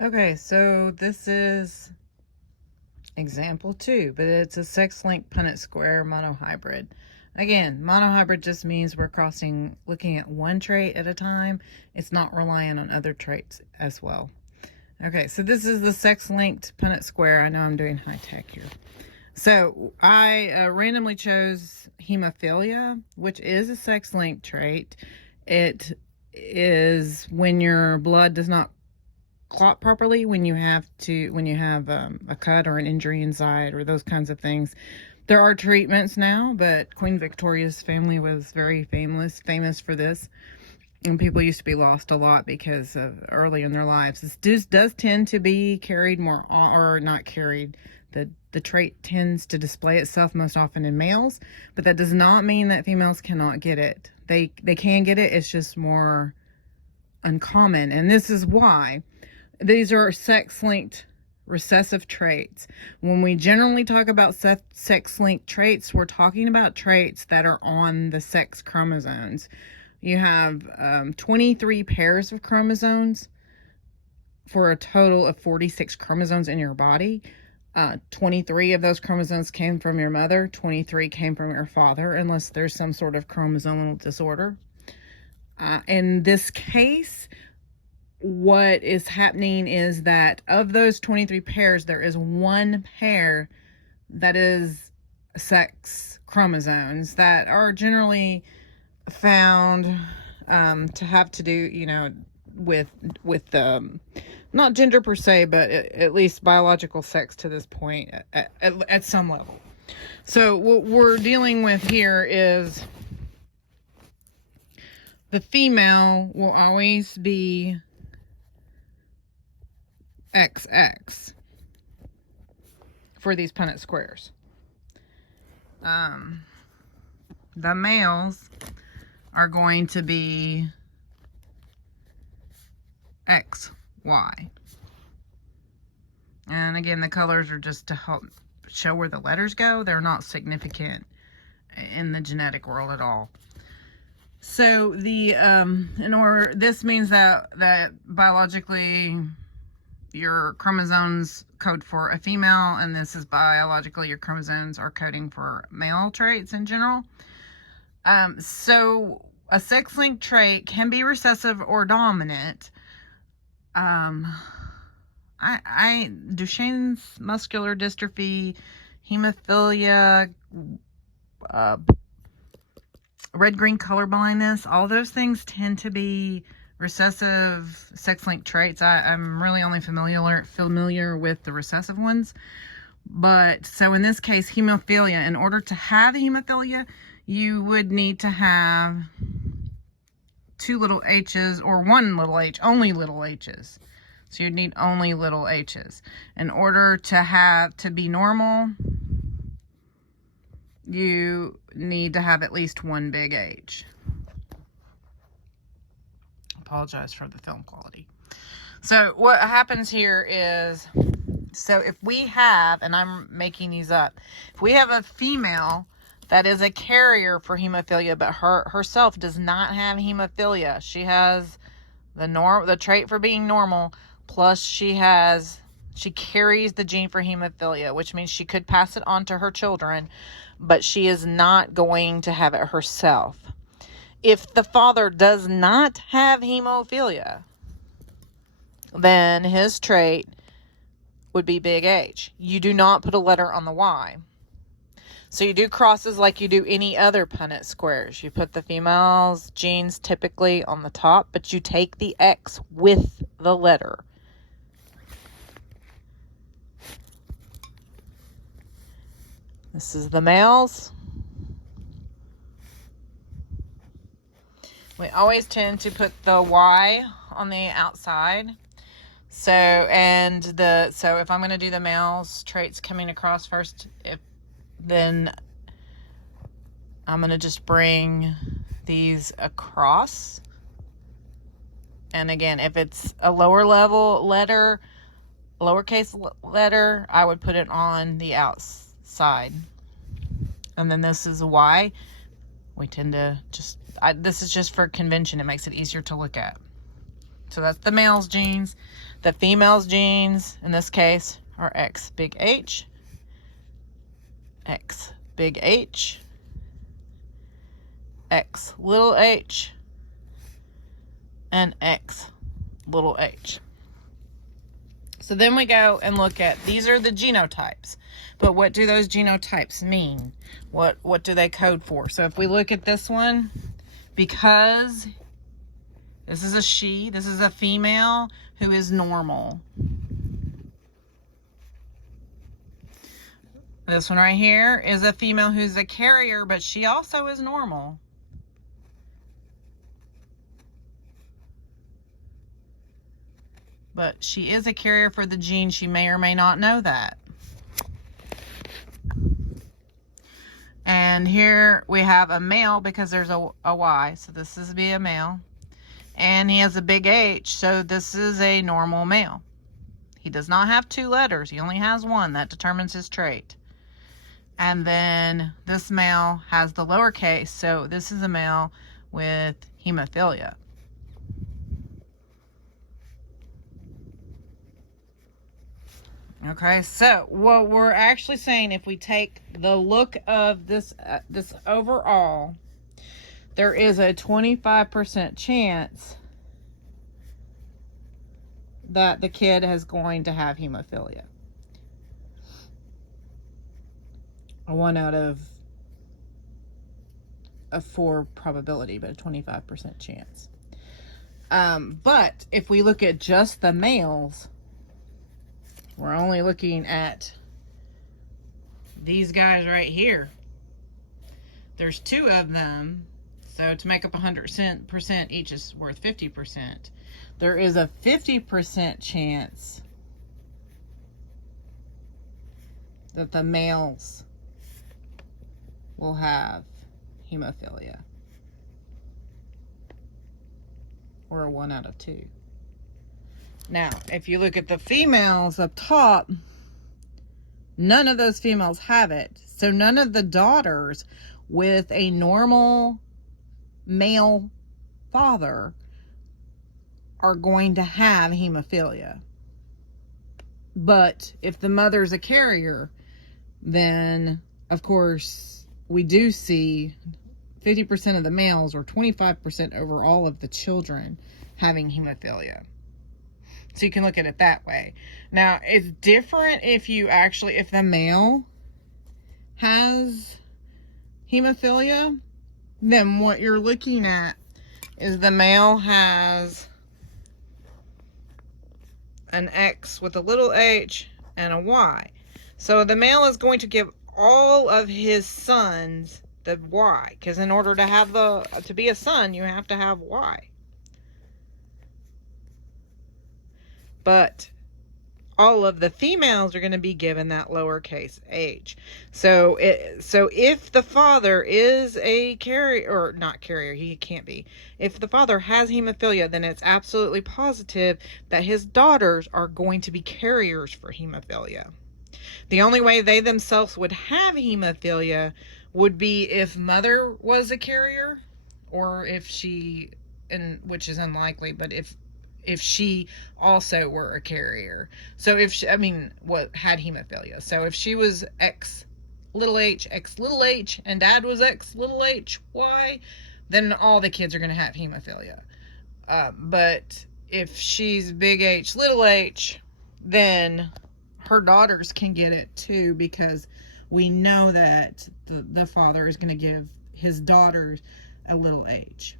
Okay, so this is example 2, but it's a sex-linked Punnett Square monohybrid. Again, monohybrid just means we're looking at one trait at a time. It's not relying on other traits as well. Okay, so this is the sex-linked Punnett Square. I know I'm doing high tech here. So I randomly chose hemophilia, which is a sex-linked trait. It is when your blood does not clot properly, when you have a cut or an injury inside or those kinds of things. There are treatments now, but Queen Victoria's family was very famous for this. And people used to be lost a lot because of early in their lives. This does tend to be carried more, or not carried. The trait tends to display itself most often in males, but that does not mean that females cannot get it. They can get it. It's just more uncommon, and this is why. These are sex-linked recessive traits. When we generally talk about sex-linked traits, we're talking about traits that are on the sex chromosomes. You have 23 pairs of chromosomes for a total of 46 chromosomes in your body. 23 of those chromosomes came from your mother, 23 came from your father, unless there's some sort of chromosomal disorder. In this case, what is happening is that of those 23 pairs, there is one pair that is sex chromosomes that are generally found to have to do, with not gender per se, but at least biological sex to this point at some level. So what we're dealing with here is the female will always be XX for these Punnett squares. The males are going to be XY. And again, the colors are just to help show where the letters go. They're not significant in the genetic world at all. So this means that biologically your chromosomes code for a female, and this is biologically your chromosomes are coding for male traits in general. So a sex-linked trait can be recessive or dominant. Duchenne's muscular dystrophy, hemophilia, red-green color blindness, all those things tend to be recessive sex-linked traits. I'm really only familiar with the recessive ones. But so in this case, hemophilia, in order to have hemophilia, you would need to have 2 little h's or 1 little h, only little h's. So you'd need only little h's. In order to be normal, you need to have at least 1 big H. Apologize for the film quality. So what happens here is, so if we have, and I'm making these up, if we have a female that is a carrier for hemophilia, but herself does not have hemophilia, she has the trait for being normal, plus she carries the gene for hemophilia, which means she could pass it on to her children, but she is not going to have it herself. If the father does not have hemophilia, then his trait would be big H. You do not put a letter on the Y. So you do crosses like you do any other Punnett squares. You put the female's genes typically on the top, but you take the X with the letter. This is the males. We always tend to put the Y on the outside. So if I'm going to do the males traits coming across first, then I'm going to just bring these across. And again, if it's a lower level letter, lowercase letter, I would put it on the outside. And then this is a Y. We tend to this is just for convention. It makes it easier to look at. So that's the male's genes. The female's genes, in this case, are X big H, X big H, X little h, and X little h. So then we go and look at, these are the genotypes. But what do those genotypes mean? What do they code for? So if we look at this one, because this is a she, this is a female who is normal. This one right here is a female who's a carrier, but she also is normal. But she is a carrier for the gene. She may or may not know that. And here we have a male because there's a Y. So this is be a male. And he has a big H. So this is a normal male. He does not have 2 letters. He only has 1. That determines his trait. And then this male has the lowercase. So this is a male with hemophilia. Okay, so what we're actually saying, if we take the look of this overall, there is a 25% chance that the kid is going to have hemophilia. A 1 out of a 4 probability, but a 25% chance. But if we look at just the males, we're only looking at these guys right here. There's 2 of them. So to make up 100%, each is worth 50%. There is a 50% chance that the males will have hemophilia. Or a 1 out of 2. Now, if you look at the females up top, none of those females have it. So none of the daughters with a normal male father are going to have hemophilia. But if the mother's a carrier, then of course we do see 50% of the males, or 25% over all of the children, having hemophilia. So you can look at it that way. Now, it's different if the male has hemophilia, then what you're looking at is the male has an X with a little h and a Y. So the male is going to give all of his sons the Y, because in order to be a son, you have to have Y. But all of the females are going to be given that lowercase h. So if the father is a carrier, or not carrier, he can't be. If the father has hemophilia, then it's absolutely positive that his daughters are going to be carriers for hemophilia. The only way they themselves would have hemophilia would be if mother was a carrier, or if she, which is unlikely, but if she also were a carrier. So if she, had hemophilia. So if she was X little h, and dad was X little h, Y, then all the kids are going to have hemophilia. But if she's big H, little h, then her daughters can get it too, because we know that the father is going to give his daughters a little h.